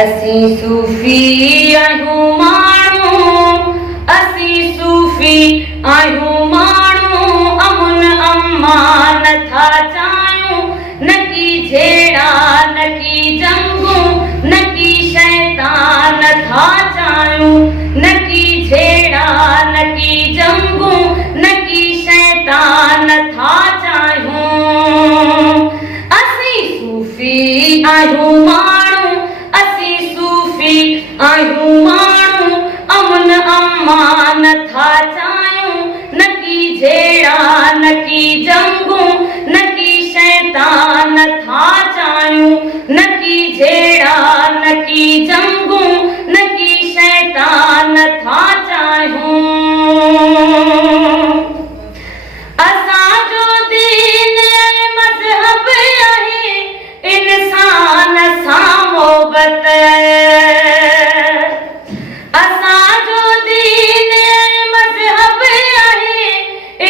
असी सूफ़ी आहियूं माण्हू, असी सूफ़ी आहियूं माण्हू, अमुन अम्मा नथा चाहियूं, न की झेड़ा न की जंगूं, न की शैतान था चाहियूं, न की झेड़ा न की जंगूं, न की शैतान था चाहियूं। असी सूफ़ी आहियूं माण्हू, असी सूफ़ी आहियूं माण्हू, अमुन अम्मा नथा चाहियूं, न की झेड़ा न की जंगूं, न की शैतान था चाहियूं, न की झेड़ा न की जंगूं, न की शैतान था चाहियूं। असांजो दीन ऐं मज़हब आहे इंसान सां मोहबत, असांजो दीन ऐं मज़हब आहे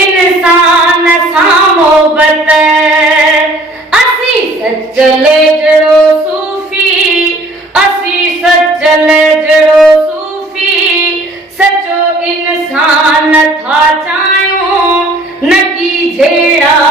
इंसान सां मोहबत। असी सचल जहिड़ो सूफ़ी, असी सचल जहिड़ो सूफ़ी, सचो इंसान था चाहियूं, न की झेड़ा